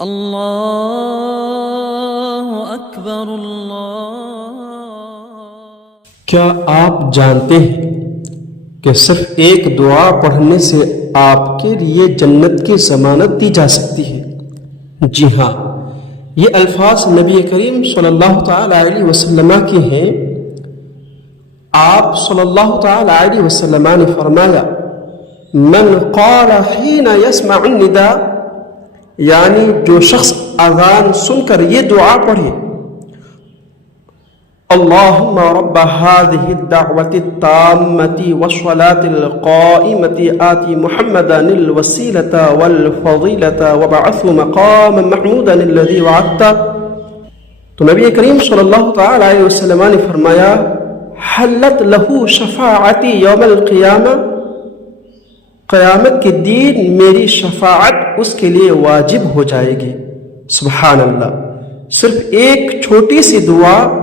اللہ اکبر اللہ۔ کیا آپ جانتے ہیں کہ صرف ایک دعا پڑھنے سے آپ کے لیے جنت کی ضمانت دی جا سکتی ہے؟ جی ہاں، یہ الفاظ نبی کریم صلی اللہ تعالی علیہ وسلم کے ہیں۔ آپ صلی اللہ تعالی علیہ وسلم نے فرمایا، من قال حین یسمع النداء، یعنی جو شخص اذان سن کر یہ دعا پڑھے، اللہم رب هذه الدعوة التامة والصلاة القائمة آتی محمدا الوسیلة والفضیلة وبعثه مقاما محمودا الذی وعدته۔ تو نبی کریم صلی اللہ تعالی علیہ وسلم نے فرمایا، حلت له شفاعتی یوم القیامہ، قیامت کے دن میری شفاعت اس کے لیے واجب ہو جائے گی۔ سبحان اللہ، صرف ایک چھوٹی سی دعا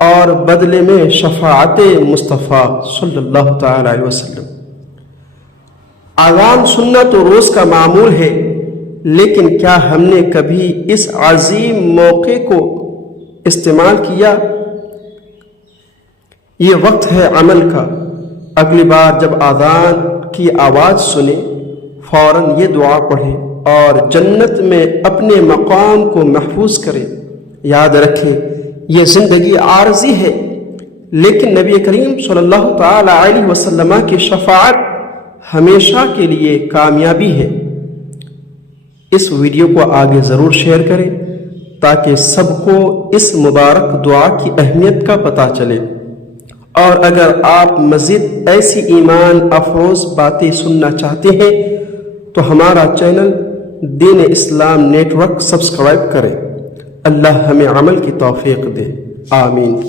اور بدلے میں شفاعت مصطفیٰ صلی اللہ تعالی علیہ وسلم۔ اذان سننا تو روز کا معمول ہے، لیکن کیا ہم نے کبھی اس عظیم موقع کو استعمال کیا؟ یہ وقت ہے عمل کا۔ اگلی بار جب اذان کی آواز سنے، فوراً یہ دعا پڑھے اور جنت میں اپنے مقام کو محفوظ کرے۔ یاد رکھیں، یہ زندگی عارضی ہے، لیکن نبی کریم صلی اللہ تعالی علیہ وسلم کی شفاعت ہمیشہ کے لیے کامیابی ہے۔ اس ویڈیو کو آگے ضرور شیئر کریں تاکہ سب کو اس مبارک دعا کی اہمیت کا پتہ چلے۔ اور اگر آپ مزید ایسی ایمان افروز باتیں سننا چاہتے ہیں تو ہمارا چینل دین اسلام نیٹ ورک سبسکرائب کریں۔ اللہ ہمیں عمل کی توفیق دے، آمین۔